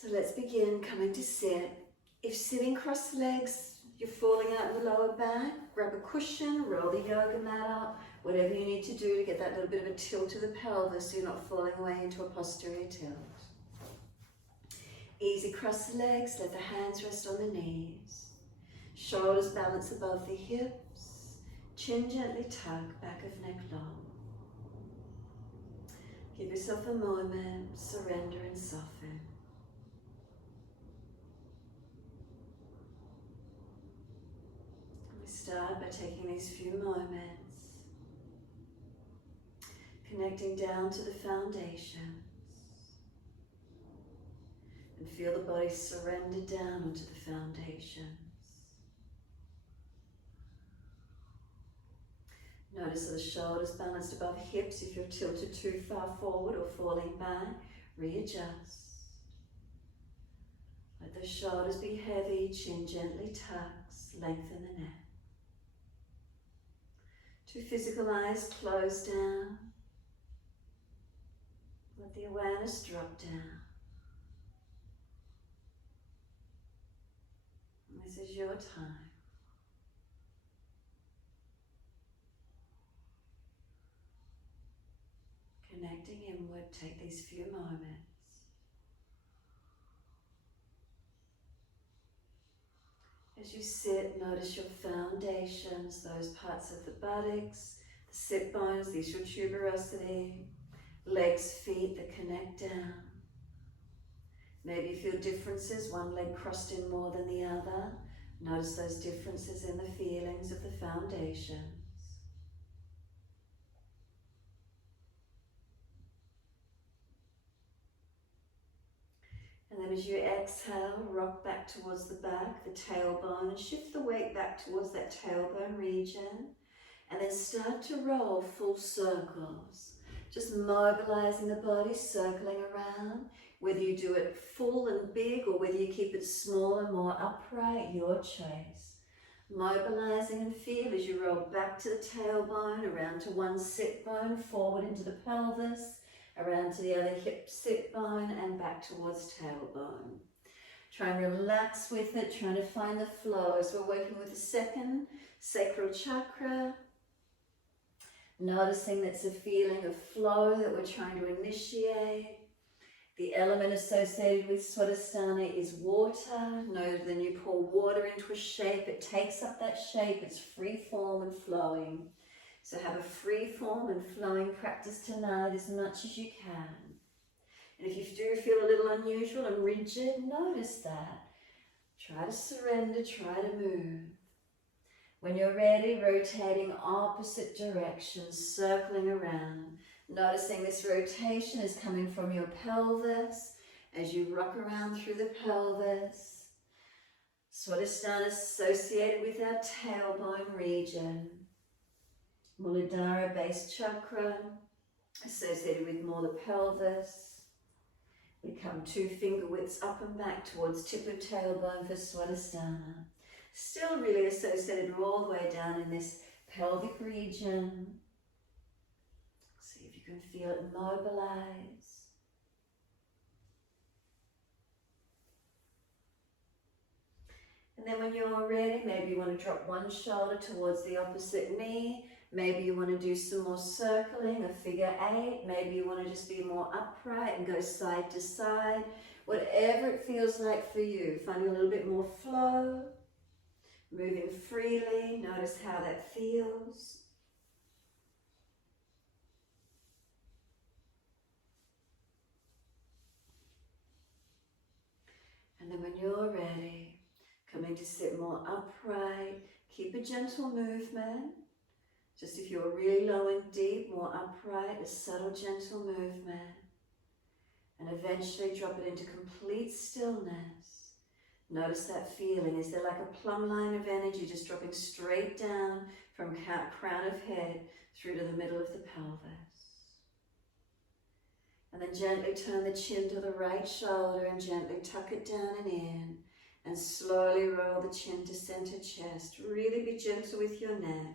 So let's begin coming to sit. If sitting cross legs, you're falling out in the lower back, grab a cushion, roll the yoga mat up, whatever you need to do to get that little bit of a tilt to the pelvis so you're not falling away into a posterior tilt. Easy cross the legs, let the hands rest on the knees. Shoulders balance above the hips, chin gently tuck, back of neck long. Give yourself a moment, surrender and soften. We start by taking these few moments, connecting down to the foundations, and feel the body surrender down onto the foundations. Notice that the shoulders balanced above hips. If you're tilted too far forward or falling back, readjust. Let the shoulders be heavy, chin gently tucks, lengthen the neck. Two physical eyes close down. Let the awareness drop down. And this is your time. Connecting inward, take these few moments. As you sit, notice your foundations, those parts of the buttocks, the sit bones, the ischial tuberosity, legs, feet that connect down. Maybe you feel differences, one leg crossed in more than the other. Notice those differences in the feelings of the foundations. And then as you exhale, rock back towards the back, the tailbone, and shift the weight back towards that tailbone region. And then start to roll full circles. Just mobilizing the body, circling around. Whether you do it full and big or whether you keep it smaller, more upright, your choice. Mobilizing and feel as you roll back to the tailbone, around to one sit bone, forward into the pelvis, around to the other hip sit bone and back towards tailbone. Try and relax with it, trying to find the flow as we're working with the second sacral chakra. Noticing that's a feeling of flow that we're trying to initiate. The element associated with Swadhithana is water. Know that when you pour water into a shape, it takes up that shape. It's free form and flowing. So have a free form and flowing practice tonight as much as you can. And if you do feel a little unusual and rigid, notice that. Try to surrender, try to move. When you're ready, rotating opposite directions, circling around. Noticing this rotation is coming from your pelvis as you rock around through the pelvis. Swadhisthana is associated with our tailbone region. Muladhara base chakra, associated with more the pelvis. We come 2 finger widths up and back towards tip of tailbone for Swadhisthana. Still really associated all the way down in this pelvic region. See if you can feel it mobilize. And then when you're ready, maybe you want to drop one shoulder towards the opposite knee. Maybe you want to do some more circling, a figure 8. Maybe you want to just be more upright and go side to side. Whatever it feels like for you. Finding a little bit more flow. Moving freely. Notice how that feels. And then when you're ready, coming to sit more upright. Keep a gentle movement. Just if you're really low and deep, more upright, a subtle, gentle movement. And eventually drop it into complete stillness. Notice that feeling. Is there like a plumb line of energy just dropping straight down from crown of head through to the middle of the pelvis? And then gently turn the chin to the right shoulder and gently tuck it down and in. And slowly roll the chin to center chest. Really be gentle with your neck.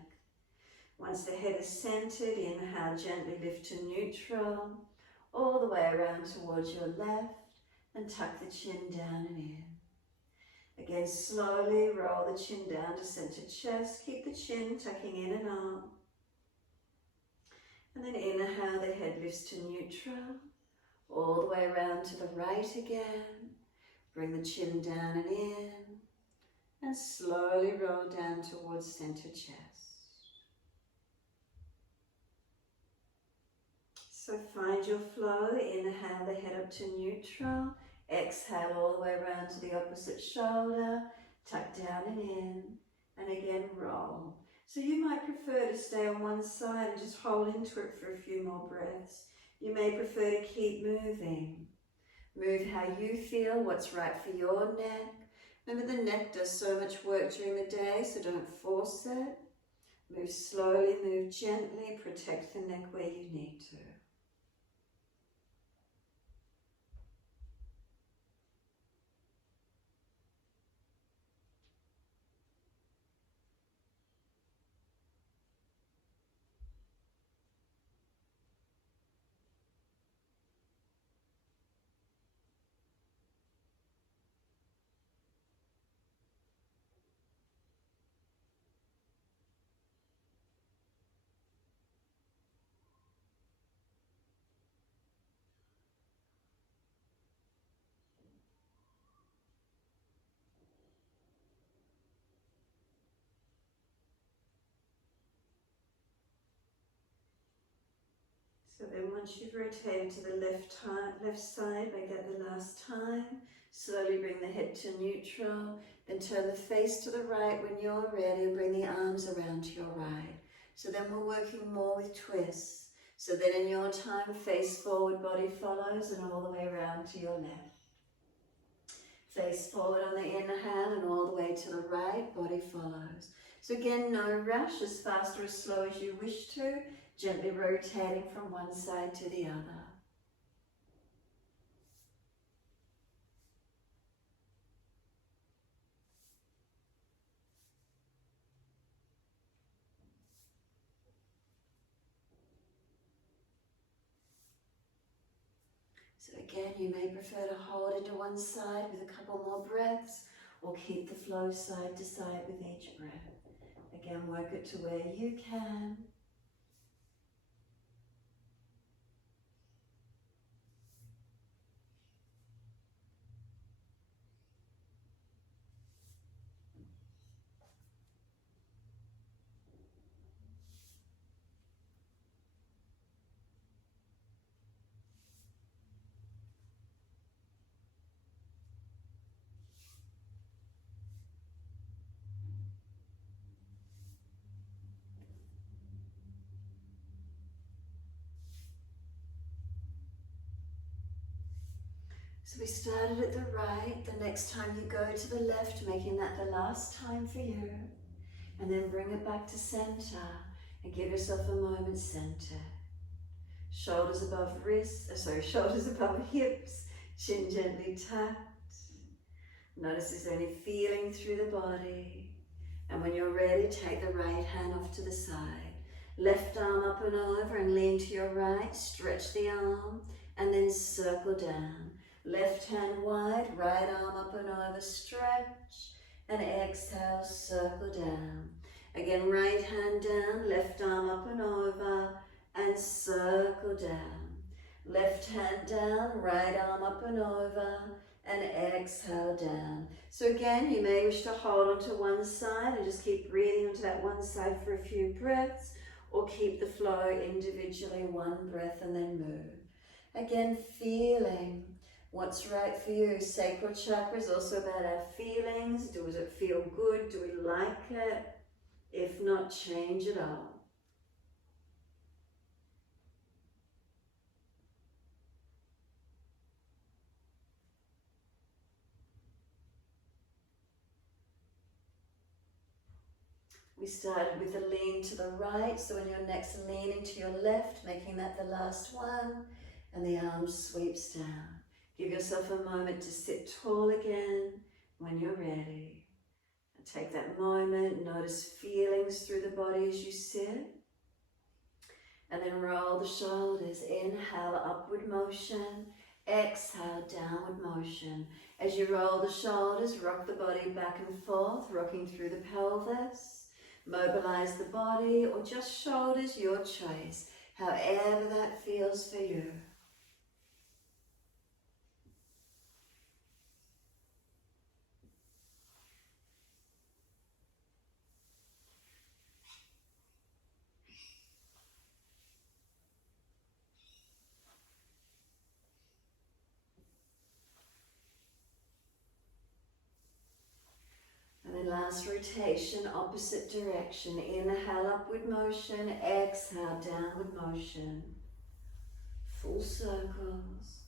Once the head is centered, inhale, gently lift to neutral, all the way around towards your left. and tuck the chin down and in. Again, slowly roll the chin down to center chest. Keep the chin tucking in and up. And then inhale, the head lifts to neutral. All the way around to the right again. Bring the chin down and in. And slowly roll down towards center chest. So find your flow. Inhale, the head up to neutral. Exhale all the way around to the opposite shoulder. Tuck down and in. And again, roll. So you might prefer to stay on one side and just hold into it for a few more breaths. You may prefer to keep moving. Move how you feel, what's right for your neck. Remember, the neck does so much work during the day, so don't force it. Move slowly, move gently, protect the neck where you need to. So then once you've rotated to the left side, make that the last time. Slowly bring the head to neutral, then turn the face to the right when you're ready and bring the arms around to your right. So then we're working more with twists. So then in your time, face forward, body follows, and all the way around to your left. Face forward on the inhale and all the way to the right, body follows. So again, no rush, as fast or as slow as you wish to. Gently rotating from one side to the other. So again, you may prefer to hold into one side with a couple more breaths, or keep the flow side to side with each breath. Again, work it to where you can. So we started at the right. The next time you go to the left, making that the last time for you. And then bring it back to center and give yourself a moment center. Shoulders above shoulders above hips, chin gently tucked. Notice is there any feeling through the body. And when you're ready, take the right hand off to the side. Left arm up and over and lean to your right. Stretch the arm and then circle down. Left hand wide, right arm up and over, stretch. And exhale, circle down. Again, right hand down, left arm up and over, and circle down. Left hand down, right arm up and over, and exhale down. So again, you may wish to hold onto one side and just keep breathing onto that one side for a few breaths, or keep the flow individually, one breath and then move. Again, feeling what's right for you. Sacral chakra is also about our feelings. Does it feel good? Do we like it? If not, change it up. We started with a lean to the right, so when you're next leaning to your left, making that the last one, and the arm sweeps down. Give yourself a moment to sit tall again when you're ready. And take that moment, notice feelings through the body as you sit. And then roll the shoulders, inhale, upward motion. Exhale, downward motion. As you roll the shoulders, rock the body back and forth, rocking through the pelvis. Mobilize the body or just shoulders, your choice, however that feels for you. And then last rotation, opposite direction. Inhale, upward motion. Exhale, downward motion. Full circles.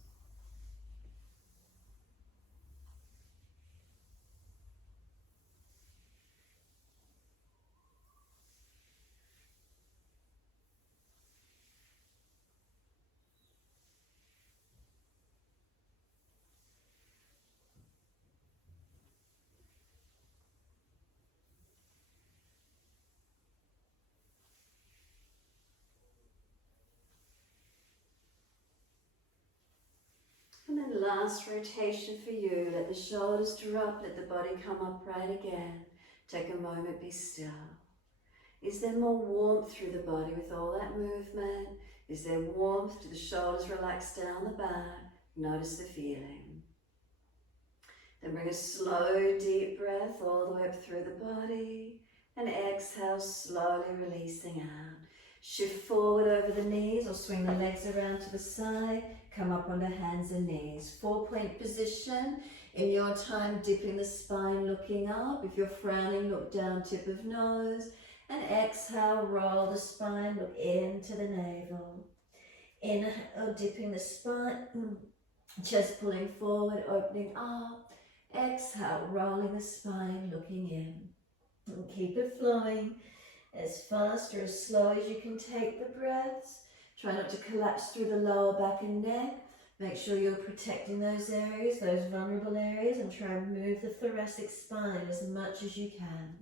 And then last rotation for you. Let the shoulders drop, let the body come upright again. Take a moment, be still. Is there more warmth through the body with all that movement? Is there warmth? Do the shoulders relax down the back? Notice the feeling. Then bring a slow, deep breath all the way up through the body. And exhale, slowly releasing out. Shift forward over the knees or swing the legs around to the side. Come up onto hands and knees. 4-point position. In your time, dipping the spine, looking up. If you're frowning, look down, tip of nose. And exhale, roll the spine, look into the navel. Inhale, dipping the spine, chest pulling forward, opening up. Exhale, rolling the spine, looking in. And keep it flowing as fast or as slow as you can take the breaths. Try not to collapse through the lower back and neck. Make sure you're protecting those areas, those vulnerable areas, and try and move the thoracic spine as much as you can.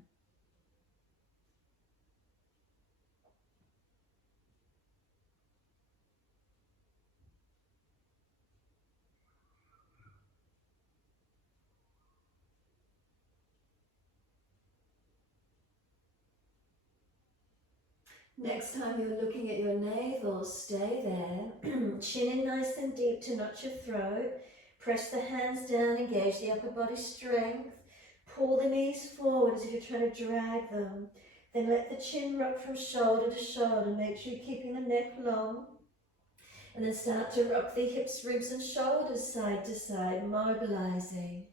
Next time you're looking at your navel, stay there. Chin in nice and deep to notch your throat. Press the hands down, engage the upper body strength. Pull the knees forward as if you're trying to drag them. Then let the chin rock from shoulder to shoulder. Make sure you're keeping the neck long. And then start to rock the hips, ribs and shoulders side to side, mobilizing.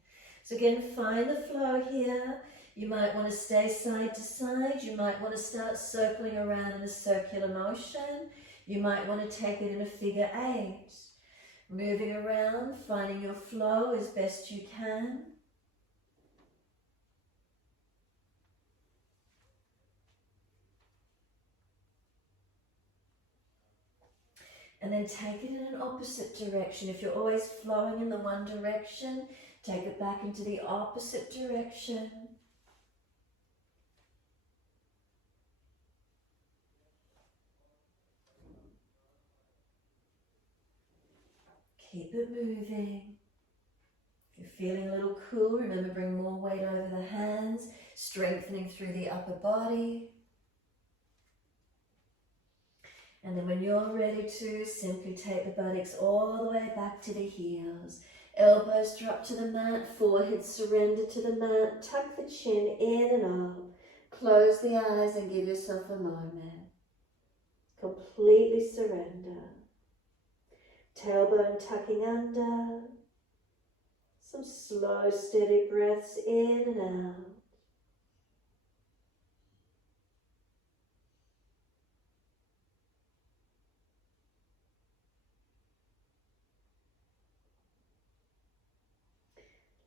So again, find the flow here. You might want to stay side to side. You might want to start circling around in a circular motion. You might want to take it in a figure 8. Moving around, finding your flow as best you can. And then take it in an opposite direction. If you're always flowing in the one direction, take it back into the opposite direction. Keep it moving. If you're feeling a little cool, remember bring more weight over the hands, strengthening through the upper body. And then when you're ready to, simply take the buttocks all the way back to the heels. Elbows drop to the mat, forehead surrender to the mat, tuck the chin in and up. Close the eyes and give yourself a moment. Completely surrender. Tailbone tucking under. Some slow, steady breaths in and out.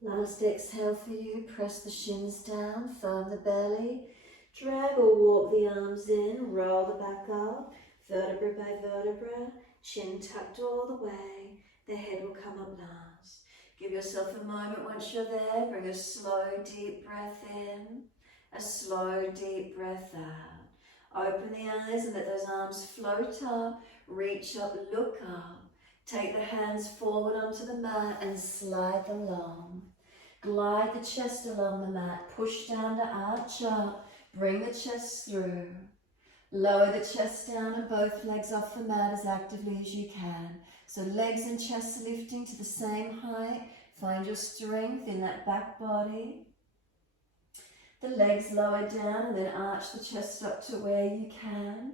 Last exhale for you, press the shins down, firm the belly, drag or walk the arms in, roll the back up, vertebra by vertebra, chin tucked all the way, the head will come up last. Give yourself a moment once you're there, bring a slow deep breath in, a slow deep breath out. Open the eyes and let those arms float up, reach up, look up. Take the hands forward onto the mat and slide them long. Glide the chest along the mat, push down to arch up, bring the chest through. Lower the chest down and both legs off the mat as actively as you can. So legs and chest lifting to the same height. Find your strength in that back body. The legs lower down and then arch the chest up to where you can.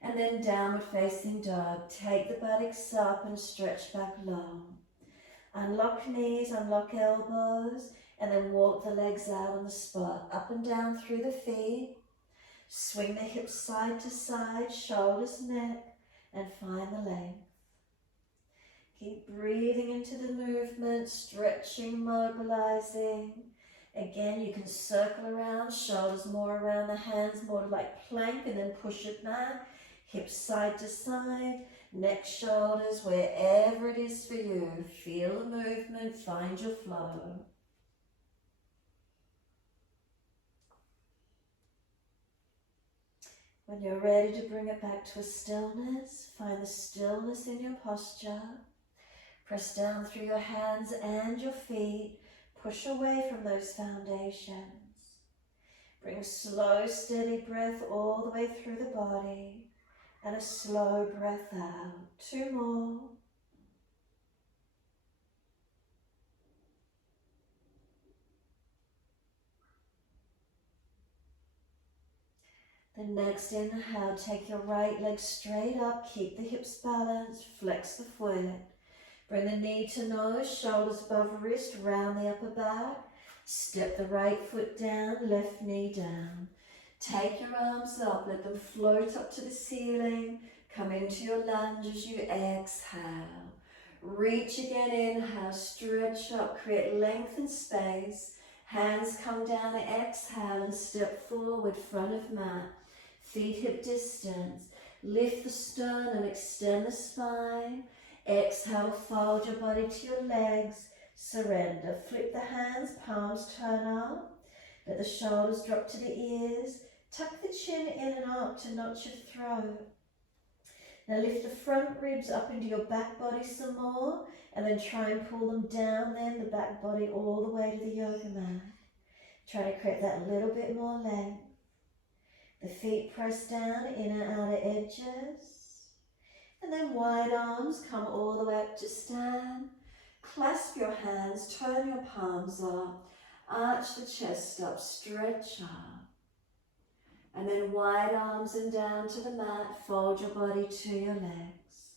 And then downward facing dog. Take the buttocks up and stretch back long. Unlock knees, unlock elbows, and then walk the legs out on the spot. Up and down through the feet. Swing the hips side to side, shoulders, neck, and find the length. Keep breathing into the movement, stretching, mobilizing. Again, you can circle around, shoulders more around the hands, more like plank, and then push it back. Hips side to side, neck, shoulders, wherever it is for you. Feel the movement, find your flow. When you're ready to bring it back to a stillness, find the stillness in your posture. Press down through your hands and your feet. Push away from those foundations. Bring a slow, steady breath all the way through the body. And a slow breath out. 2 more. The next inhale, take your right leg straight up, keep the hips balanced, flex the foot. Bring the knee to nose, shoulders above wrist, round the upper back. Step the right foot down, left knee down. Take your arms up, let them float up to the ceiling. Come into your lunge as you exhale. Reach again, inhale, stretch up, create length and space. Hands come down, exhale and step forward, front of mat. Feet hip distance. Lift the sternum, extend the spine. Exhale, fold your body to your legs. Surrender. Flip the hands, palms turn up. Let the shoulders drop to the ears. Tuck the chin in and up to notch your throat. Now lift the front ribs up into your back body some more, and then try and pull them down then, the back body all the way to the yoga mat. Try to create that little bit more length. The feet press down, inner outer edges. And then wide arms, come all the way up to stand. Clasp your hands, turn your palms up, arch the chest up, stretch up. And then wide arms and down to the mat, fold your body to your legs.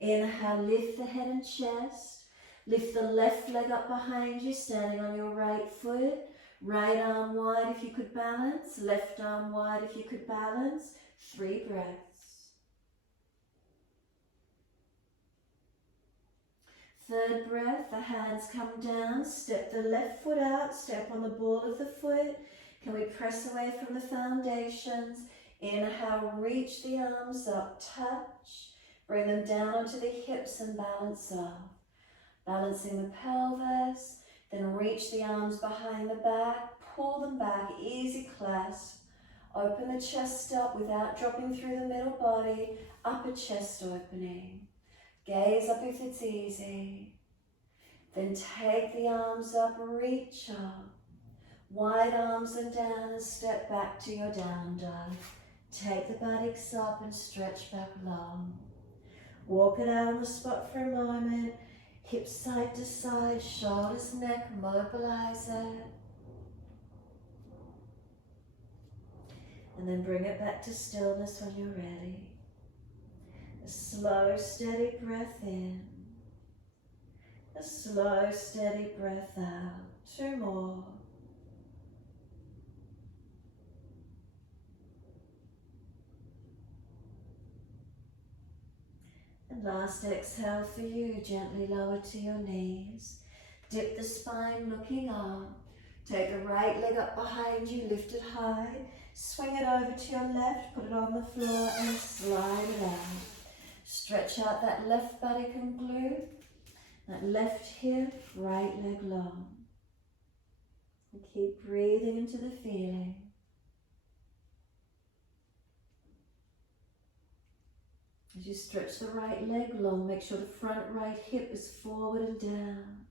Inhale, lift the head and chest. Lift the left leg up behind you, standing on your right foot. Right arm wide if you could balance, left arm wide if you could balance. 3 breaths. Third breath, the hands come down, step the left foot out, step on the ball of the foot. Can we press away from the foundations? Inhale, reach the arms up, touch. Bring them down onto the hips and balance off. Balancing the pelvis, then reach the arms behind the back, pull them back, easy clasp. Open the chest up without dropping through the middle body, upper chest opening. Gaze up if it's easy. Then take the arms up, reach up. Wide arms and down and step back to your down dog. Take the buttocks up and stretch back long. Walk it out on the spot for a moment. Hips side to side, shoulders, neck, mobilize it. And then bring it back to stillness when you're ready. A slow, steady breath in. A slow, steady breath out. 2 more. And last exhale for you, gently lower to your knees. Dip the spine looking up. Take the right leg up behind you, lift it high. Swing it over to your left, put it on the floor and slide it out. Stretch out that left buttock and glute. That left hip, right leg long. And keep breathing into the feeling. As you stretch the right leg long, make sure the front right hip is forward and down.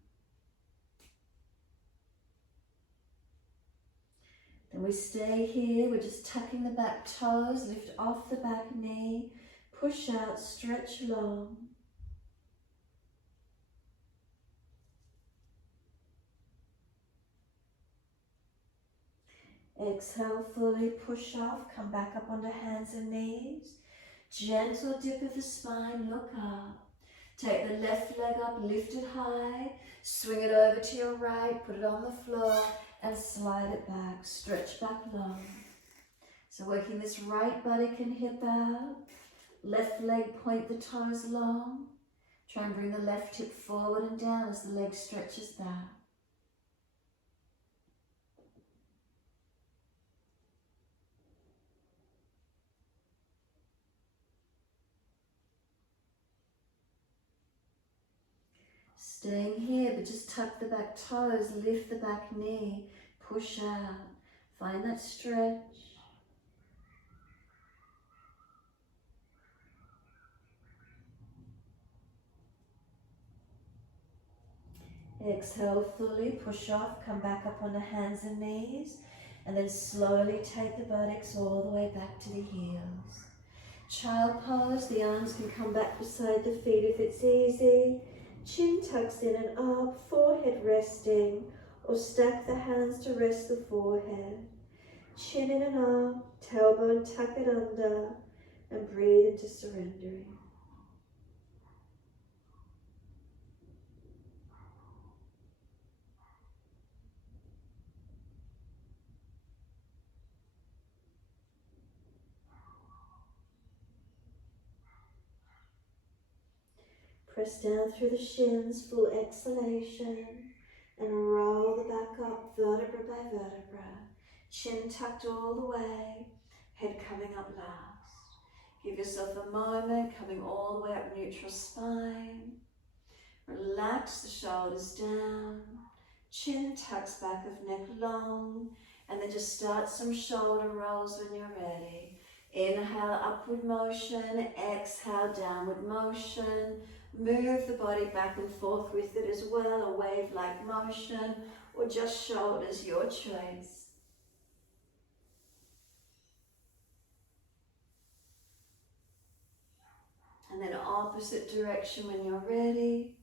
Then we stay here, we're just tucking the back toes, lift off the back knee, push out, stretch long. Exhale fully, push off, come back up onto hands and knees. Gentle dip of the spine, look up. Take the left leg up, lift it high, swing it over to your right, put it on the floor and slide it back, stretch back long. So working this right buttock and hip out, left leg point the toes long. Try and bring the left hip forward and down as the leg stretches back. Staying here, but just tuck the back toes, lift the back knee, push out. Find that stretch. Exhale fully, push off, come back up onto hands and knees, and then slowly take the buttocks all the way back to the heels. Child pose, the arms can come back beside the feet if it's easy. Chin tucks in and up, forehead resting, or stack the hands to rest the forehead. Chin in and up, tailbone tuck it under, and breathe into surrendering. Press down through the shins, full exhalation, and roll the back up vertebra by vertebra. Chin tucked all the way, head coming up last. Give yourself a moment, coming all the way up neutral spine. Relax the shoulders down, chin tucks back of neck long, and then just start some shoulder rolls when you're ready. Inhale, upward motion, exhale, downward motion. Move the body back and forth with it as well, a wave-like motion, or just shoulders, your choice. And then opposite direction when you're ready.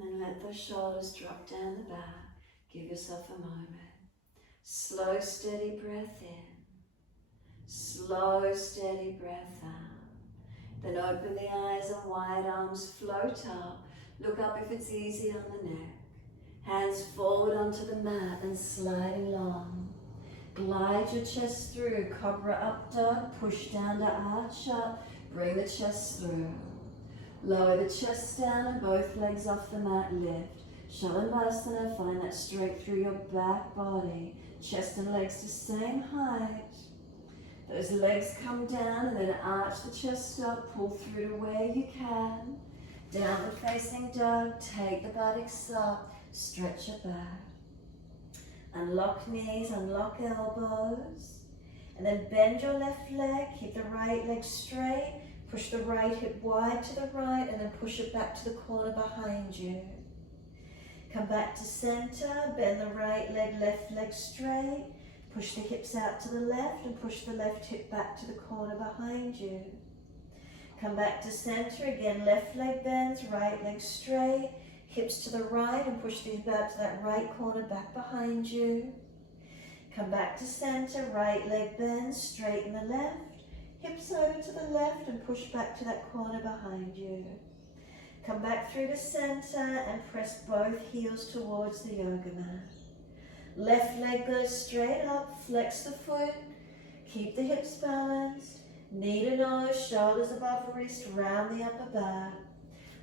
And then let those shoulders drop down the back. Give yourself a moment. Slow, steady breath in. Slow, steady breath out. Then open the eyes and wide arms float up. Look up if it's easy on the neck. Hands forward onto the mat and sliding long. Glide your chest through. Cobra up dog. Push down to arch up. Bring the chest through. Lower the chest down and both legs off the mat, lift. Hanumanasana, find that strength through your back body. Chest and legs to same height. Those legs come down and then arch the chest up, pull through to where you can. Downward facing dog, take the buttocks up, stretch it back. Unlock knees, unlock elbows. And then bend your left leg, keep the right leg straight. Push the right hip wide to the right and then push it back to the corner behind you. Come back to center, bend the right leg, left leg straight. Push the hips out to the left and push the left hip back to the corner behind you. Come back to center, again left leg bends, right leg straight. Hips to the right and push the hip out to that right corner back behind you. Come back to center, right leg bends, straighten the left. Hips over to the left and push back to that corner behind you. Come back through to center and press both heels towards the yoga mat. Left leg goes straight up, flex the foot, keep the hips balanced, knee to nose, shoulders above wrist, round the upper back.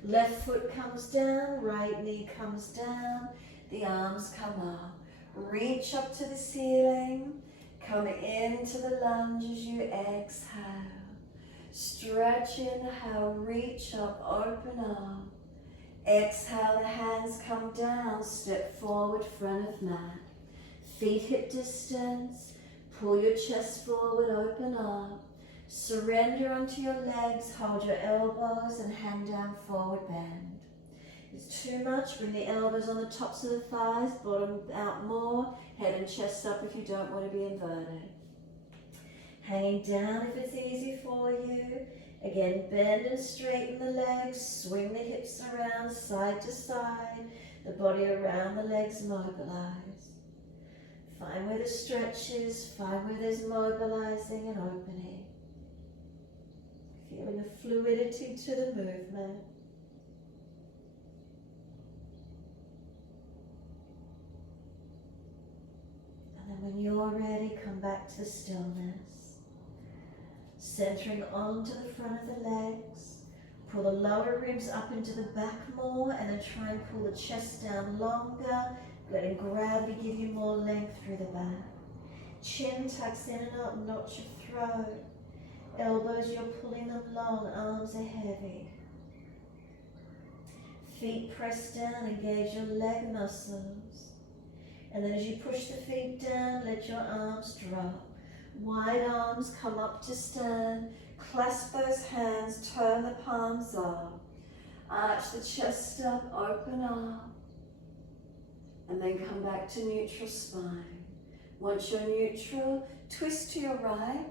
Left foot comes down, right knee comes down, the arms come up. Reach up to the ceiling. Come into the lunge as you exhale. Stretch, inhale, reach up, open up. Exhale, the hands come down, step forward, front of mat. Feet hip distance, pull your chest forward, open up. Surrender onto your legs, hold your elbows and hand down, forward bend. If it's too much, bring the elbows on the tops of the thighs, bottom out more, head and chest up if you don't want to be inverted. Hanging down if it's easy for you. Again, bend and straighten the legs, swing the hips around side to side, the body around the legs mobilize. Find where the stretch is, find where there's mobilizing and opening. Feeling a fluidity to the movement. And then when you're ready, come back to the stillness. Centering onto the front of the legs. Pull the lower ribs up into the back more and then try and pull the chest down longer. Letting gravity give you more length through the back. Chin tucks in and up, not your throat. Elbows, you're pulling them long, arms are heavy. Feet press down, engage your leg muscles. And then as you push the feet down, let your arms drop. Wide arms come up to stand. Clasp those hands, turn the palms up. Arch the chest up, open up. And then come back to neutral spine. Once you're neutral, twist to your right.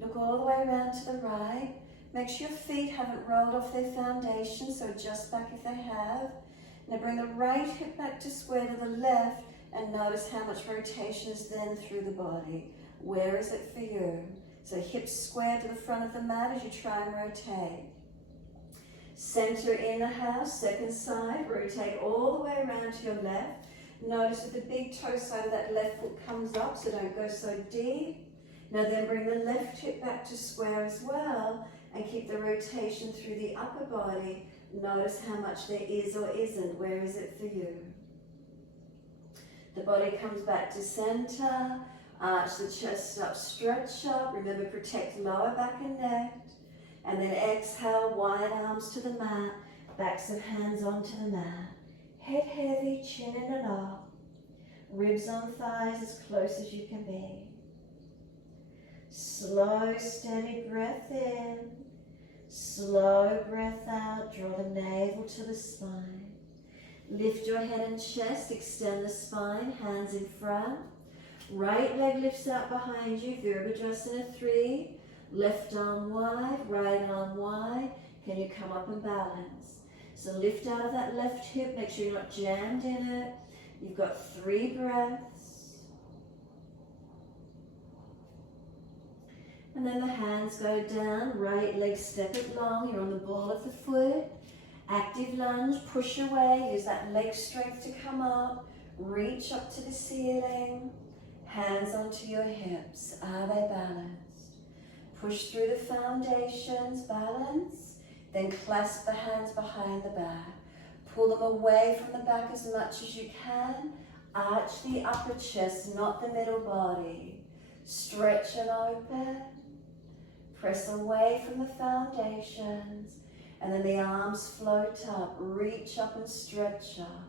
Look all the way around to the right. Make sure your feet haven't rolled off their foundation, so adjust back if they have. Now bring the right hip back to square to the left and notice how much rotation is then through the body. Where is it for you? So hips square to the front of the mat as you try and rotate. Center inhale, second side, rotate all the way around to your left. Notice that the big toe side of that left foot comes up, so don't go so deep. Now then bring the left hip back to square as well and keep the rotation through the upper body. Notice how much there is or isn't. Where is it for you? The body comes back to center. Arch the chest up, stretch up. Remember, protect lower back and neck. And then exhale, wide arms to the mat, backs of hands onto the mat. Head heavy, chin in and up. Ribs on thighs as close as you can be. Slow, steady breath in. Slow breath out. Draw the navel to the spine. Lift your head and chest, extend the spine, hands in front. Right leg lifts out behind you, Virabhadrasana 3. Left arm wide, right arm wide. Can you come up and balance? So lift out of that left hip, make sure you're not jammed in it. You've got 3 breaths. And then the hands go down, right leg step it long, you're on the ball of the foot. Active lunge, push away, use that leg strength to come up. Reach up to the ceiling. Hands onto your hips. Are they balanced? Push through the foundations, balance. Then clasp the hands behind the back. Pull them away from the back as much as you can. Arch the upper chest, not the middle body. Stretch and open. Press away from the foundations. And then the arms float up. Reach up and stretch up.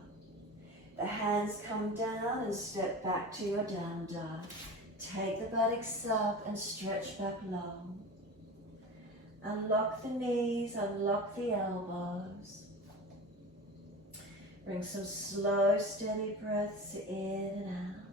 The hands come down and step back to your down dog. Take the buttocks up and stretch back long. Unlock the knees, unlock the elbows. Bring some slow, steady breaths in and out.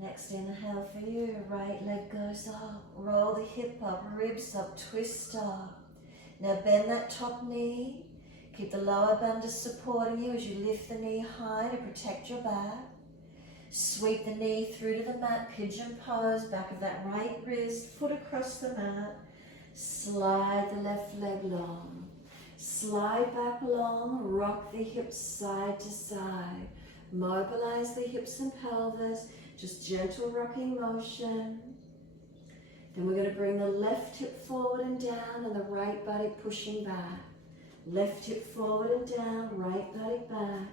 Next inhale for you, right leg goes up, roll the hip up, ribs up, twist up. Now bend that top knee, keep the lower bundle supporting you as you lift the knee high to protect your back. Sweep the knee through to the mat, pigeon pose, back of that right wrist, foot across the mat. Slide the left leg long. Slide back long, rock the hips side to side. Mobilize the hips and pelvis. Just gentle rocking motion. Then we're going to bring the left hip forward and down and the right body pushing back. Left hip forward and down, right buttock back.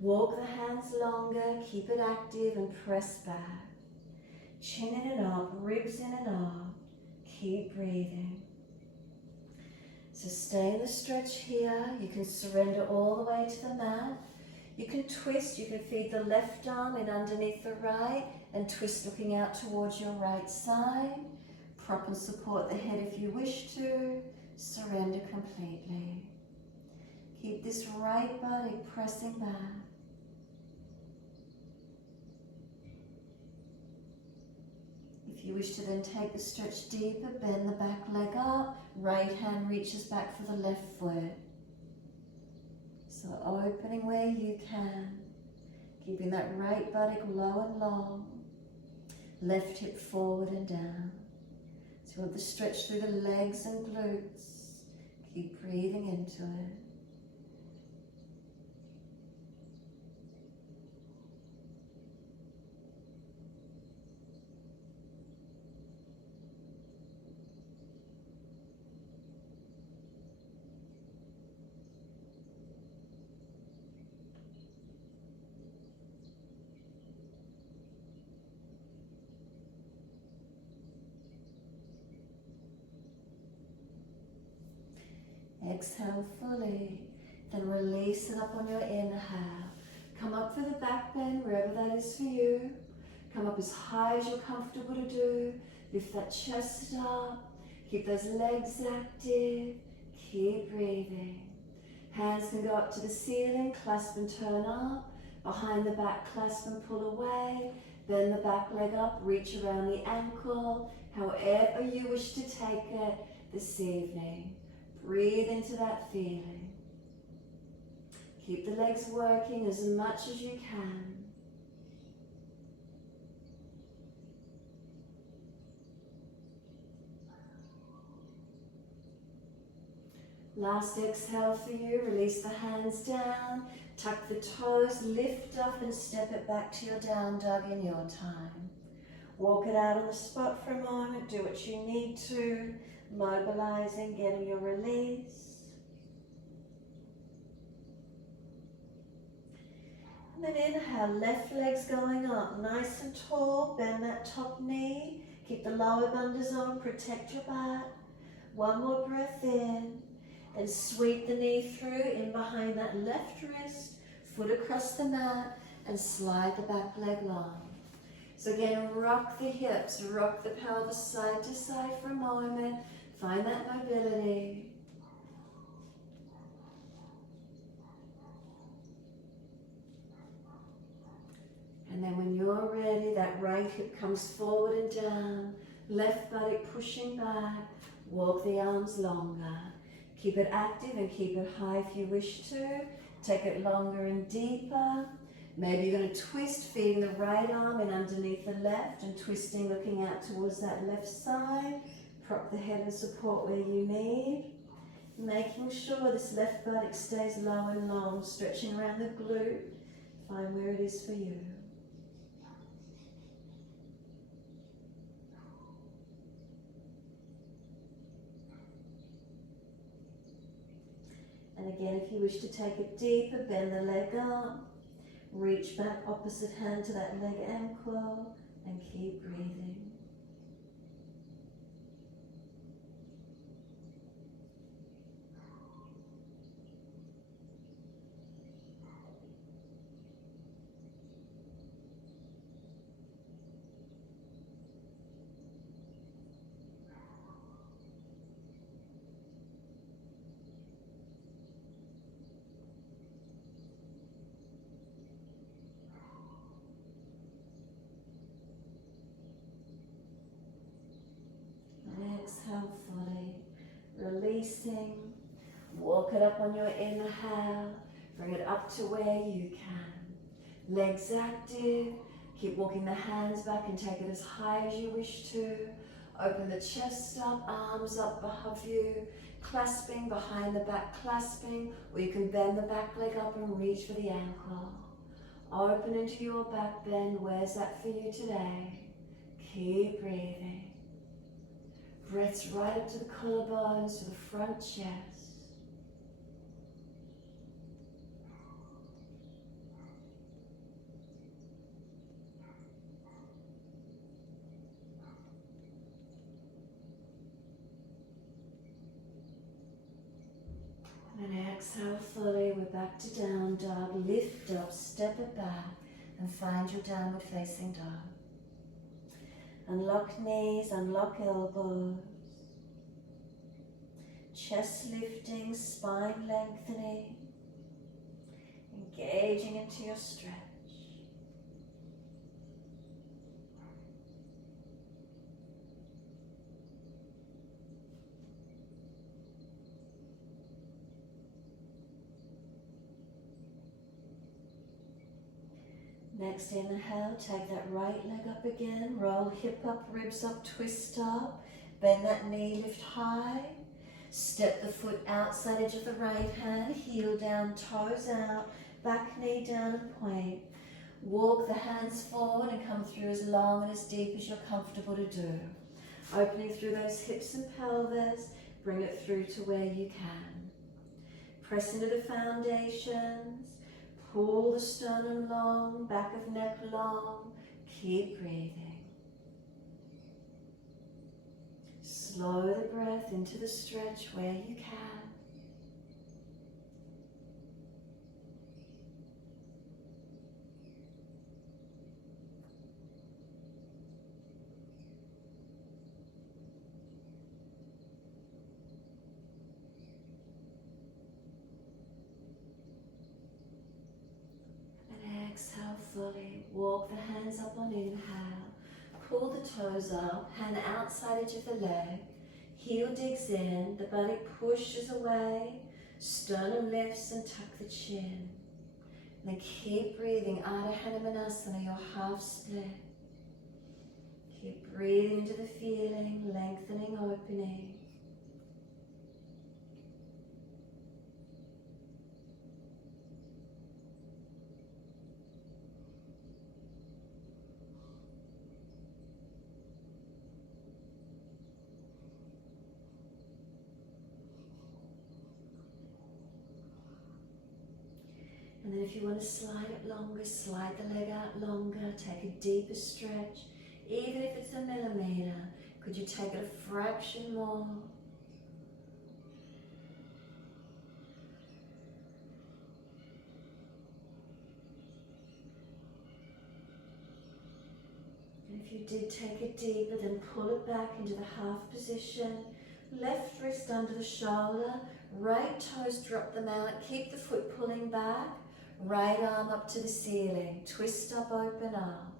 Walk the hands longer, keep it active and press back. Chin in and up, ribs in and up. Keep breathing. So stay in the stretch here. You can surrender all the way to the mat. You can twist, you can feed the left arm in underneath the right and twist looking out towards your right side. Prop and support the head if you wish to. Surrender completely. Keep this right body pressing back. If you wish to then take the stretch deeper, bend the back leg up, right hand reaches back for the left foot. So opening where you can, keeping that right buttock low and long, left hip forward and down. So you want the stretch through the legs and glutes. Keep breathing into it. Exhale fully, then release it up on your inhale. Come up through the back bend, wherever that is for you. Come up as high as you're comfortable to do. Lift that chest up. Keep those legs active. Keep breathing. Hands can go up to the ceiling, clasp and turn up. Behind the back, clasp and pull away. Bend the back leg up, reach around the ankle. However you wish to take it this evening. Breathe into that feeling. Keep the legs working as much as you can. Last exhale for you. Release the hands down. Tuck the toes, lift up and step it back to your down dog in your time. Walk it out on the spot for a moment. Do what you need to. Mobilizing, getting your release. And then inhale, left leg's going up, nice and tall. Bend that top knee. Keep the lower bandhas on, protect your back. One more breath in. Then sweep the knee through, in behind that left wrist, foot across the mat, and slide the back leg long. So again, rock the hips, rock the pelvis side to side for a moment. Find that mobility. And then when you're ready, that right hip comes forward and down, left buttock pushing back, walk the arms longer. Keep it active and keep it high if you wish to. Take it longer and deeper. Maybe you're going to twist, feeding the right arm in underneath the left and twisting, looking out towards that left side. Prop the head and support where you need. Making sure this left buttock stays low and long, stretching around the glute. Find where it is for you. And again, if you wish to take it deeper, bend the leg up. Reach back, opposite hand to that leg ankle, and keep breathing. Exhale fully, releasing. Walk it up on your inhale. Bring it up to where you can. Legs active. Keep walking the hands back and take it as high as you wish to. Open the chest up, arms up above you. Clasping behind the back, clasping. Or you can bend the back leg up and reach for the ankle. Open into your back bend. Where's that for you today? Keep breathing. Breaths right up to the collarbones, to the front chest. exhale fully. We're back to down dog. Lift up, step it back, and find your downward facing dog. Unlock knees, unlock elbows. Chest lifting, spine lengthening. Engaging into your stretch. Next inhale, take that right leg up again, roll hip up, ribs up, twist up, bend that knee, lift high, step the foot outside edge of the right hand, heel down, toes out, back knee down and point. Walk the hands forward and come through as long and as deep as you're comfortable to do. Opening through those hips and pelvis, bring it through to where you can. Press into the foundations. Pull the sternum long, back of neck long. Keep breathing. Slow the breath into the stretch where you can. Exhale fully, walk the hands up on inhale, pull the toes up, hand outside edge of the leg, heel digs in, the body pushes away, sternum lifts and tuck the chin. And then keep breathing, Ardha Hanumanasana, your half split. Keep breathing into the feeling, lengthening, opening. And then if you want to slide it longer, slide the leg out longer, take a deeper stretch. Even if it's a millimeter, could you take it a fraction more? And if you did take it deeper, then pull it back into the half position. Left wrist under the shoulder, right toes drop them out, keep the foot pulling back. Right arm up to the ceiling, twist up, open up.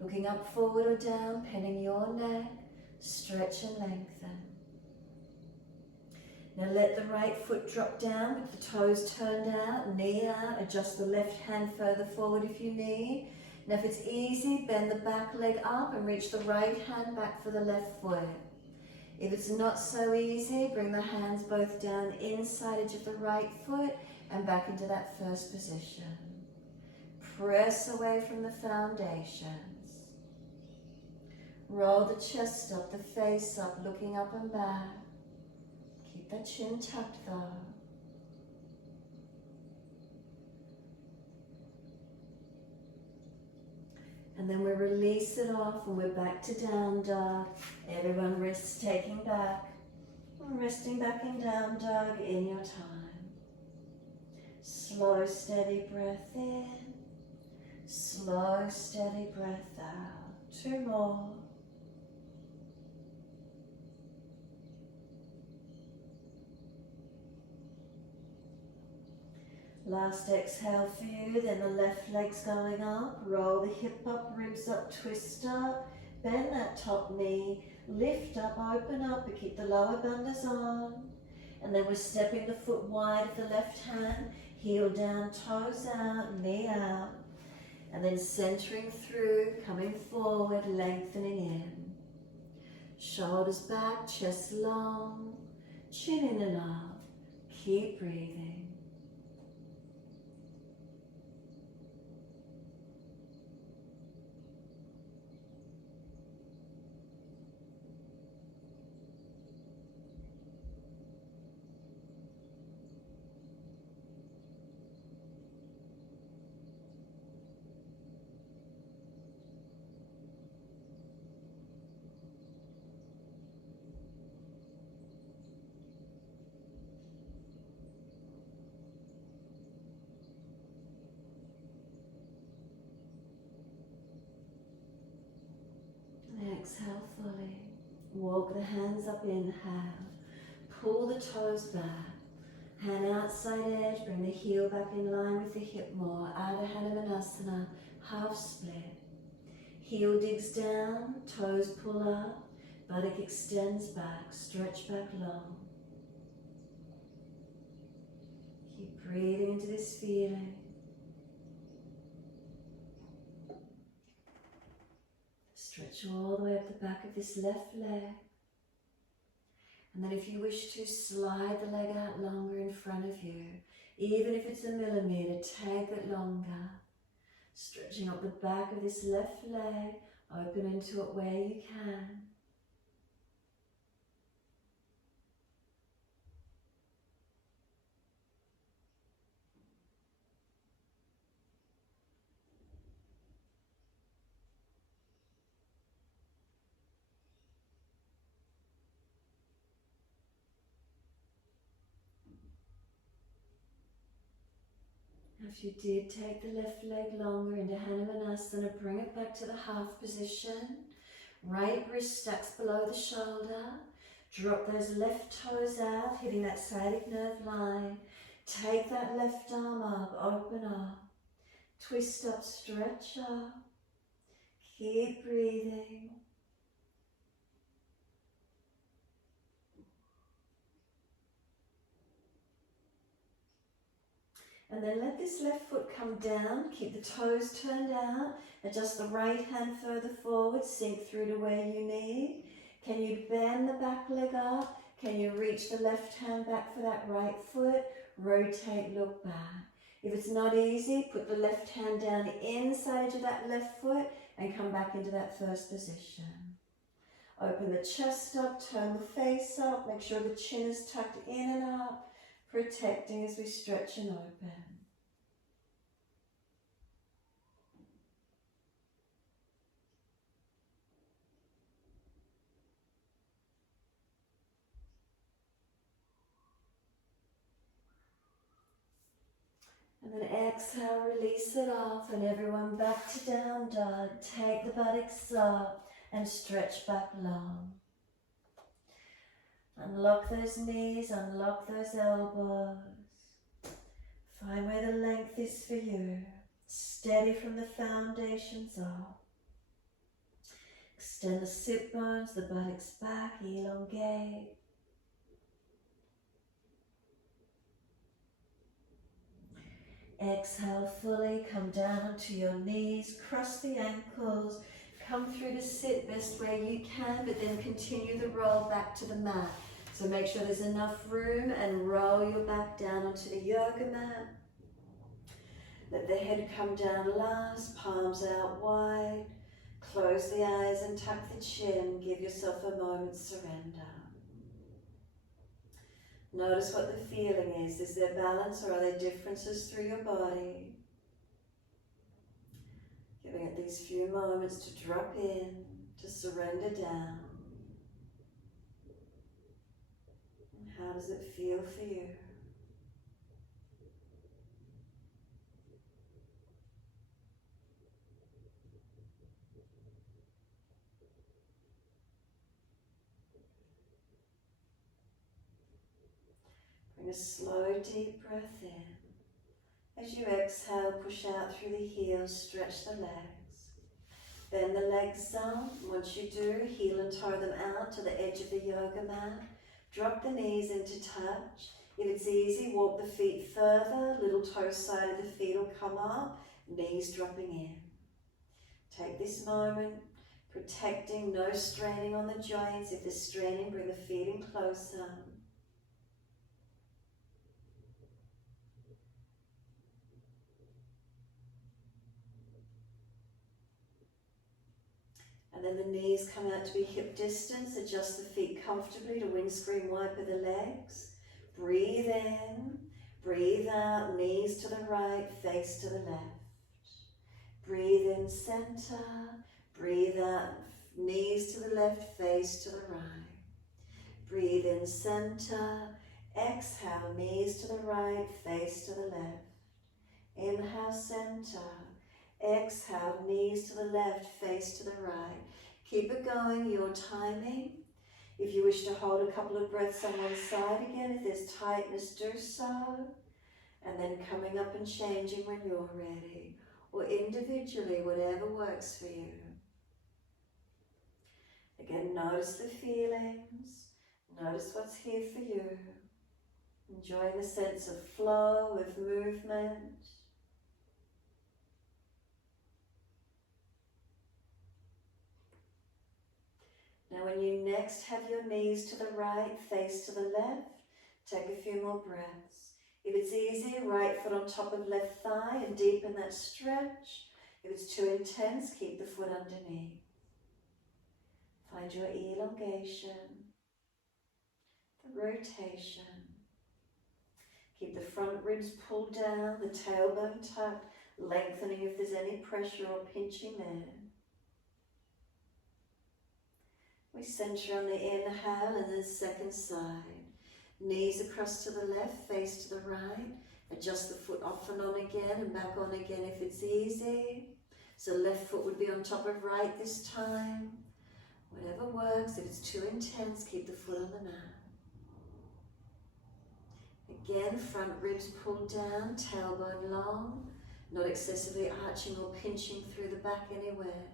Looking up, forward or down, penning your neck, stretch and lengthen. Now let the right foot drop down with the toes turned out, knee out, adjust the left hand further forward if you need. Now if it's easy, bend the back leg up and reach the right hand back for the left foot. If it's not so easy, bring the hands both down inside edge of the right foot and back into that first position. Press away from the foundations. Roll the chest up, the face up, looking up and back. Keep that chin tucked though. And then we release it off and we're back to down dog. Everyone rests, taking back. Resting back in down dog in your time. Slow, steady breath in. Slow, steady breath out. 2 more. Last exhale for you, then the left leg's going up. Roll the hip up, ribs up, twist up. Bend that top knee. Lift up, open up, but keep the lower bandhas on. And then we're stepping the foot wide of the left hand. Heel down, toes out, knee out. And then centering through, coming forward, lengthening in. Shoulders back, chest long, chin in and up. Keep breathing. exhale fully. Walk the hands up, inhale. Pull the toes back. Hand outside edge, bring the heel back in line with the hip more. Adho Hanumanasana, half split. Heel digs down, toes pull up, buttock extends back, stretch back long. Keep breathing into this feeling. Stretch all the way up the back of this left leg. And then if you wish to, slide the leg out longer in front of you. Even if it's a millimetre, take it longer. Stretching up the back of this left leg, open into it where you can. If you did take the left leg longer into Hanumanasana, bring it back to the half position. Right wrist stacks below the shoulder. Drop those left toes out, hitting that sciatic nerve line. Take that left arm up, open up. Twist up, stretch up. Keep breathing. And then let this left foot come down, keep the toes turned out, adjust the right hand further forward, sink through to where you need. Can you bend the back leg up? Can you reach the left hand back for that right foot? Rotate, look back. If it's not easy, put the left hand down the inside edge of that left foot and come back into that first position. Open the chest up, turn the face up, make sure the chin is tucked in and up, protecting as we stretch and open. And then exhale, release it off, and everyone back to down dog. Take the buttocks up and stretch back long. Unlock those knees, unlock those elbows. Find where the length is for you. Steady from the foundations up. Extend the sit bones, the buttocks back, elongate. Exhale fully, come down onto your knees, cross the ankles, come through to sit best where you can, but then continue the roll back to the mat. So make sure there's enough room and roll your back down onto the yoga mat. Let the head come down last, palms out wide. Close the eyes and tuck the chin. Give yourself a moment's surrender. Notice what the feeling is. Is there balance or are there differences through your body? Giving it these few moments to drop in, to surrender down. And how does it feel for you? Bring a slow, deep breath in. As you exhale, push out through the heels, stretch the legs. Bend the legs up. Once you do, heel and toe them out to the edge of the yoga mat. Drop the knees into touch. If it's easy, walk the feet further. Little toe side of the feet will come up, knees dropping in. Take this moment, protecting, no straining on the joints. If there's straining, bring the feet in closer. And then the knees come out to be hip distance. Adjust the feet comfortably to windscreen wiper the legs. Breathe in, breathe out, knees to the right, face to the left. Breathe in, center. Breathe out, knees to the left, face to the right. Breathe in, center. Exhale, knees to the right, face to the left. Inhale, center. Exhale, knees to the left, face to the right. Keep it going, your timing. If you wish to hold a couple of breaths on one side again, if there's tightness, do so. And then coming up and changing when you're ready, or individually, whatever works for you. Again, notice the feelings, notice what's here for you. Enjoying the sense of flow, of movement. Now when you next have your knees to the right, face to the left, take a few more breaths. If it's easy, right foot on top of left thigh and deepen that stretch. If it's too intense, keep the foot underneath. Find your elongation, the rotation. Keep the front ribs pulled down, the tailbone tucked, lengthening if there's any pressure or pinching there. We center on the inhale and the second side. Knees across to the left, face to the right. Adjust the foot off and on again and back on again if it's easy. So left foot would be on top of right this time. Whatever works. If it's too intense, keep the foot on the mat. Again, front ribs pulled down, tailbone long, not excessively arching or pinching through the back anywhere.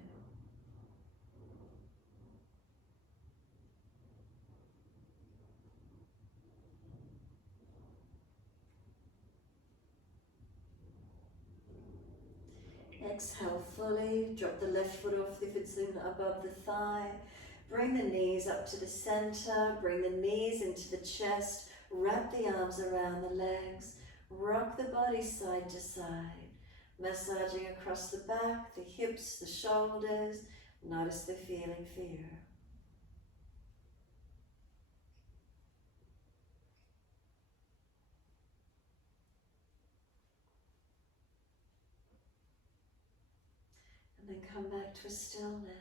Exhale fully, drop the left foot off if it's in above the thigh. Bring the knees up to the center, bring the knees into the chest, wrap the arms around the legs, rock the body side to side, massaging across the back, the hips, the shoulders. Notice the feeling for you. And then come back to a stillness.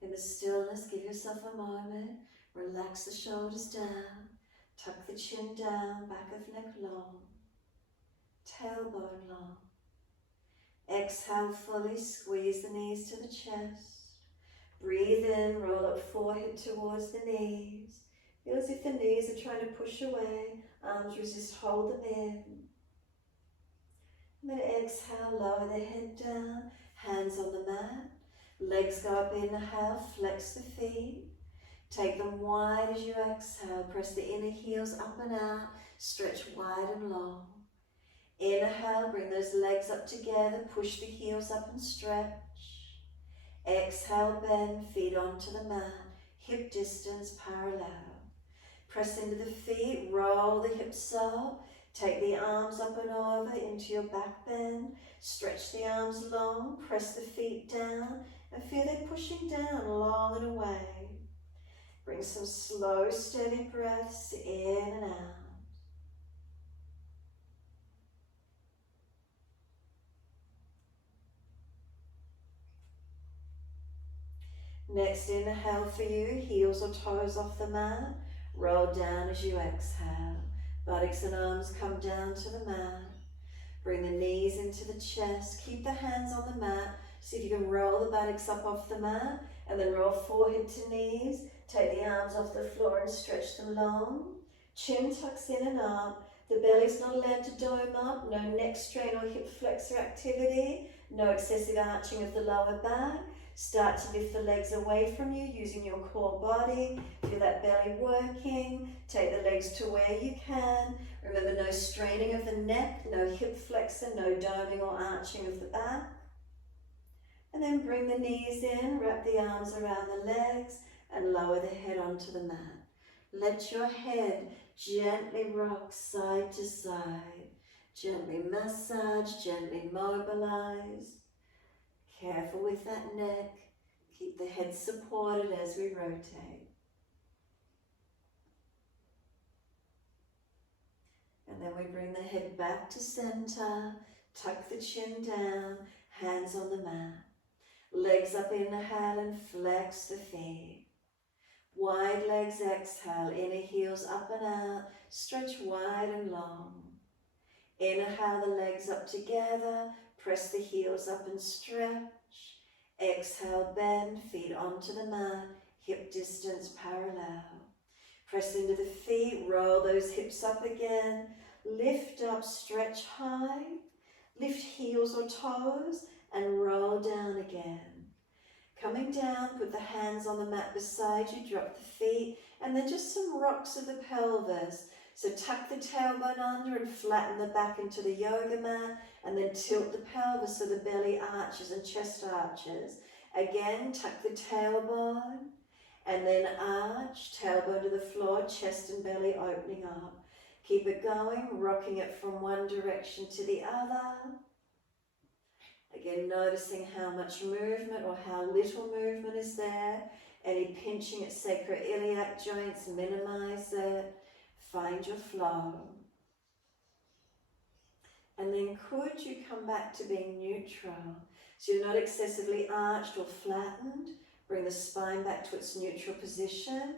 In the stillness, give yourself a moment, relax the shoulders down, tuck the chin down, back of neck long, tailbone long. Exhale fully, squeeze the knees to the chest. Breathe in, roll up forehead towards the knees. Feel as if the knees are trying to push away, arms resist, hold them in. And then exhale, lower the head down, hands on the mat. Legs go up, inhale, flex the feet. Take them wide as you exhale. Press the inner heels up and out. Stretch wide and long. Inhale, bring those legs up together. Push the heels up and stretch. Exhale, bend, feet onto the mat. Hip distance parallel. Press into the feet, roll the hips up. Take the arms up and over into your back bend. Stretch the arms long. Press the feet down. And feel it pushing down long and away. Bring some slow, steady breaths in and out. Next inhale for you, heels or toes off the mat. Roll down as you exhale. Buttocks and arms come down to the mat. Bring the knees into the chest. Keep the hands on the mat. See if you can roll the buttocks up off the mat and then roll forehead to knees. Take the arms off the floor and stretch them long. Chin tucks in and up. The belly's not allowed to dome up. No neck strain or hip flexor activity. No excessive arching of the lower back. Start to lift the legs away from you using your core body. Feel that belly working. Take the legs to where you can. Remember, no straining of the neck, no hip flexor, no doming or arching of the back. And then bring the knees in, wrap the arms around the legs and lower the head onto the mat. Let your head gently rock side to side. Gently massage, gently mobilize. Careful with that neck. Keep the head supported as we rotate. And then we bring the head back to center. Tuck the chin down, hands on the mat. Legs up, inhale and flex the feet. Wide legs, exhale, inner heels up and out. Stretch wide and long. Inhale the legs up together. Press the heels up and stretch. Exhale, bend, feet onto the mat, hip distance parallel. Press into the feet, roll those hips up again. Lift up, stretch high. Lift heels or toes and roll down again. Coming down, put the hands on the mat beside you, drop the feet, and then just some rocks of the pelvis. So tuck the tailbone under and flatten the back into the yoga mat, and then tilt the pelvis so the belly arches and chest arches. Again, tuck the tailbone, and then arch, tailbone to the floor, chest and belly opening up. Keep it going, rocking it from one direction to the other. Again, noticing how much movement or how little movement is there. Any pinching at sacroiliac joints, minimize it. Find your flow. And then could you come back to being neutral? So you're not excessively arched or flattened. Bring the spine back to its neutral position.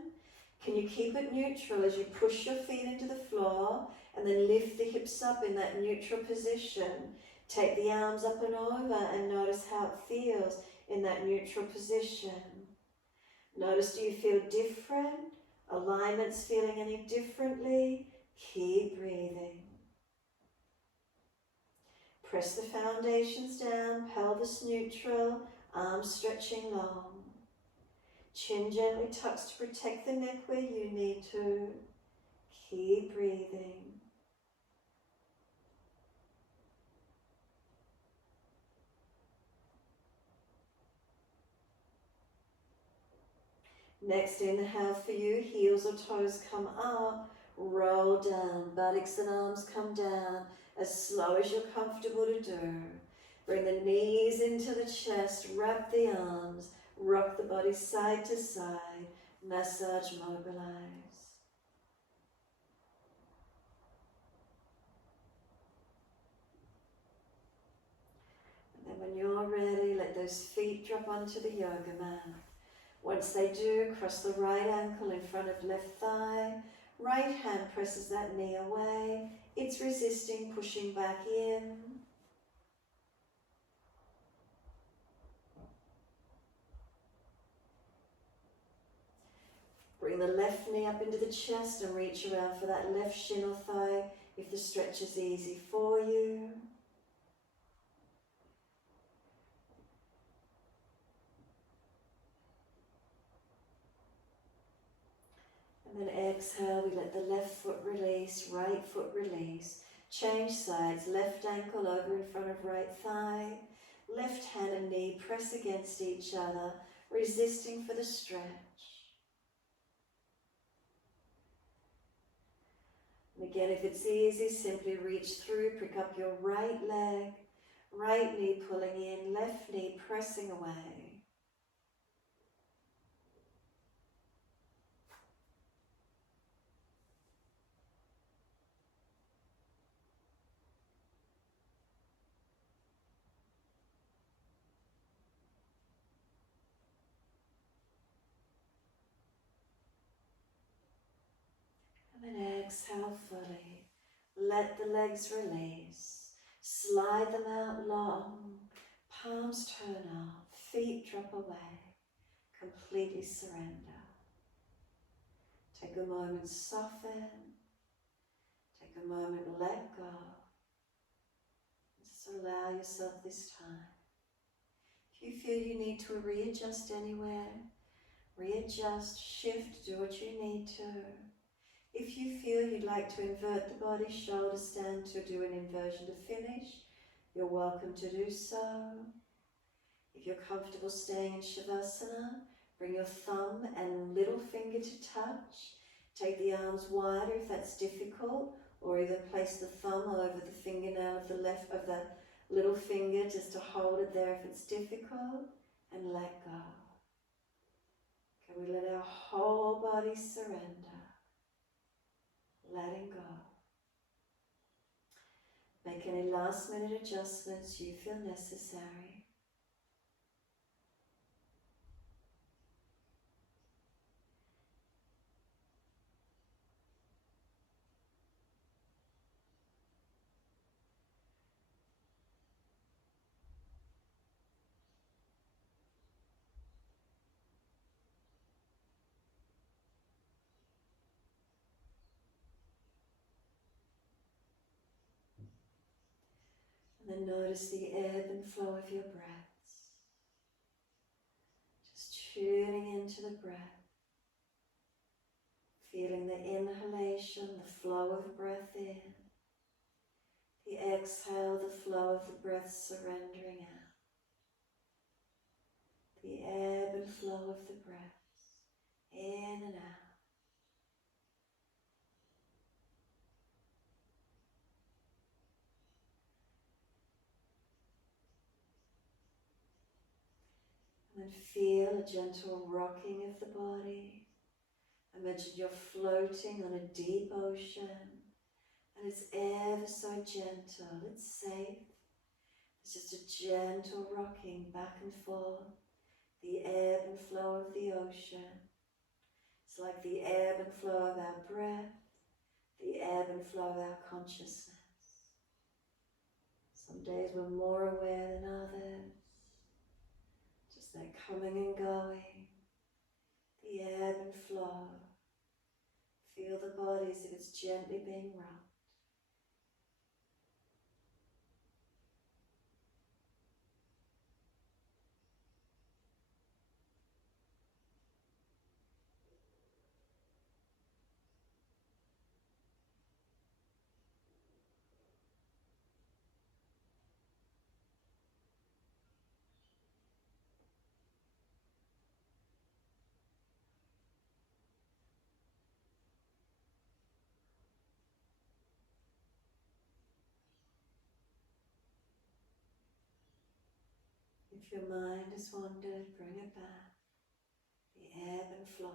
Can you keep it neutral as you push your feet into the floor and then lift the hips up in that neutral position? Take the arms up and over and notice how it feels in that neutral position. Notice, do you feel different? Alignments feeling any differently? Keep breathing. Press the foundations down, pelvis neutral, arms stretching long. Chin gently tucks to protect the neck where you need to. Keep breathing. Next inhale for you, heels or toes come up, roll down, buttocks and arms come down as slow as you're comfortable to do. Bring the knees into the chest, wrap the arms, rock the body side to side, massage, mobilize. And then when you're ready, let those feet drop onto the yoga mat. Once they do, cross the right ankle in front of left thigh. Right hand presses that knee away. It's resisting, pushing back in. Bring the left knee up into the chest and reach around for that left shin or thigh if the stretch is easy for you. And then exhale, we let the left foot release, right foot release. Change sides, left ankle over in front of right thigh. Left hand and knee press against each other, resisting for the stretch. And again, if it's easy, simply reach through, pick up your right leg, right knee pulling in, left knee pressing away. And then exhale fully. Let the legs release. Slide them out long. Palms turn up. Feet drop away. Completely surrender. Take a moment, soften. Take a moment, let go. Just allow yourself this time. If you feel you need to readjust anywhere, readjust, shift, do what you need to. If you feel you'd like to invert the body, shoulder stand to do an inversion to finish, you're welcome to do so. If you're comfortable staying in Shavasana, bring your thumb and little finger to touch. Take the arms wider if that's difficult, or even place the thumb over the fingernail of the left of the little finger just to hold it there if it's difficult, and let go. Can we let our whole body surrender? Letting go. Make any last minute adjustments you feel necessary. And notice the ebb and flow of your breaths. Just tuning into the breath. Feeling the inhalation, the flow of breath in. The exhale, the flow of the breath surrendering out. The ebb and flow of the breaths, in and out. And then feel a gentle rocking of the body. Imagine you're floating on a deep ocean, and it's ever so gentle, it's safe. It's just a gentle rocking back and forth, the ebb and flow of the ocean. It's like the ebb and flow of our breath, the ebb and flow of our consciousness. Some days we're more aware than others. Just that coming and going, the ebb and flow. Feel the body as if it's gently being rocked. If your mind has wandered, bring it back. The ebb and flow.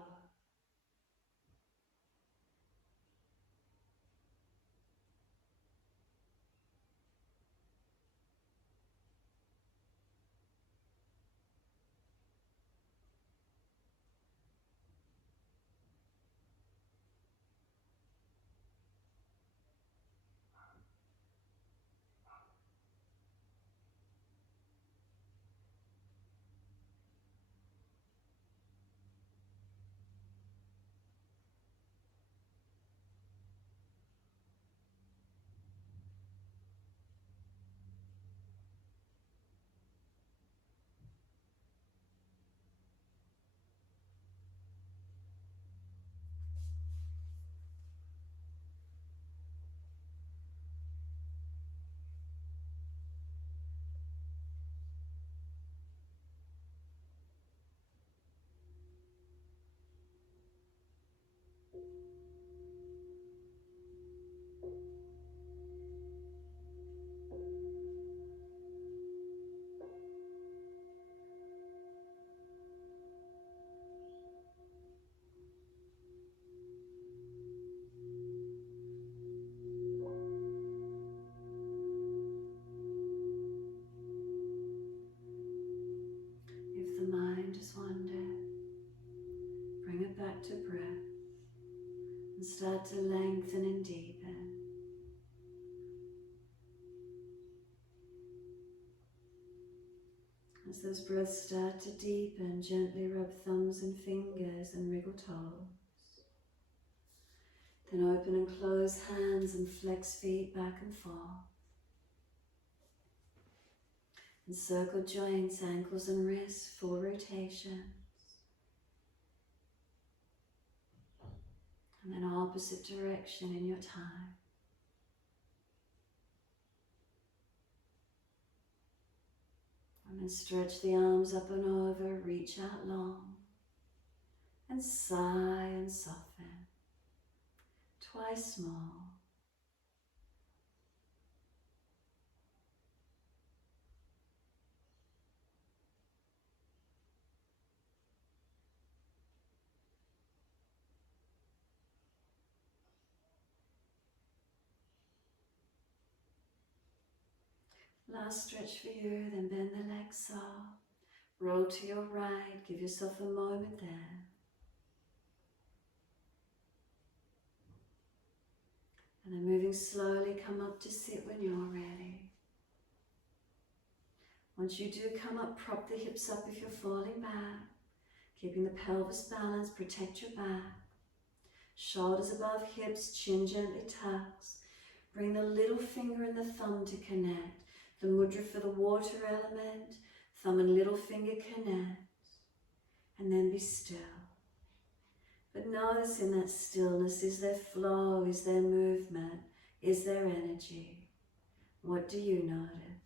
Back to breath and start to lengthen and deepen. As those breaths start to deepen, gently rub thumbs and fingers and wriggle toes. Then open and close hands and flex feet back and forth. And circle joints, ankles and wrists, full rotation. And then opposite direction in your time. And then stretch the arms up and over, reach out long. And sigh and soften. Twice more. Last stretch for you, then bend the legs soft. Roll to your right, give yourself a moment there. And then moving slowly, come up to sit when you're ready. Once you do come up, prop the hips up if you're falling back. Keeping the pelvis balanced, protect your back. Shoulders above hips, chin gently tucks. Bring the little finger and the thumb to connect. The mudra for the water element, thumb and little finger connect, and then be still. But notice in that stillness, is there flow, is there movement, is there energy? What do you notice?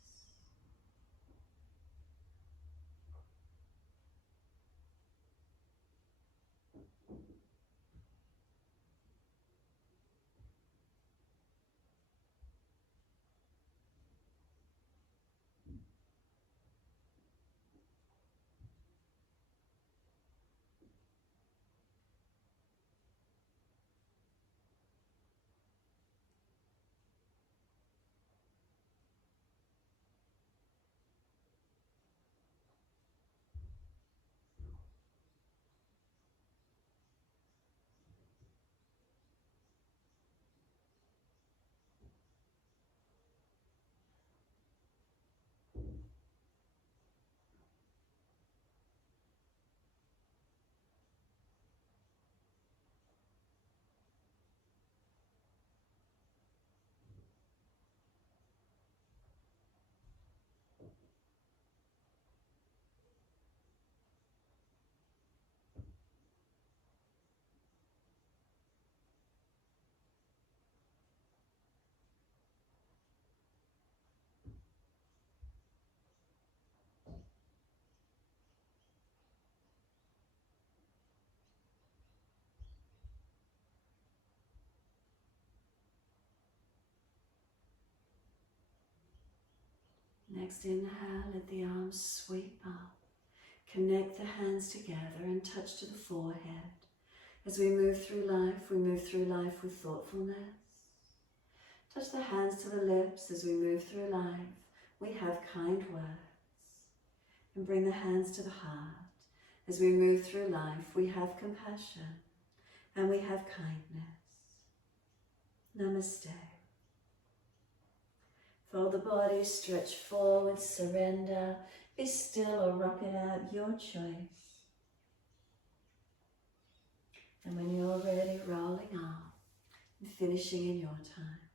Next inhale, let the arms sweep up. Connect the hands together and touch to the forehead. As we move through life with thoughtfulness. Touch the hands to the lips as we move through life. We have kind words. And bring the hands to the heart. As we move through life, we have compassion and we have kindness. Namaste. Fold the body, stretch forward, surrender. Be still or rock it out, your choice. And when you're ready, rolling up and finishing in your time.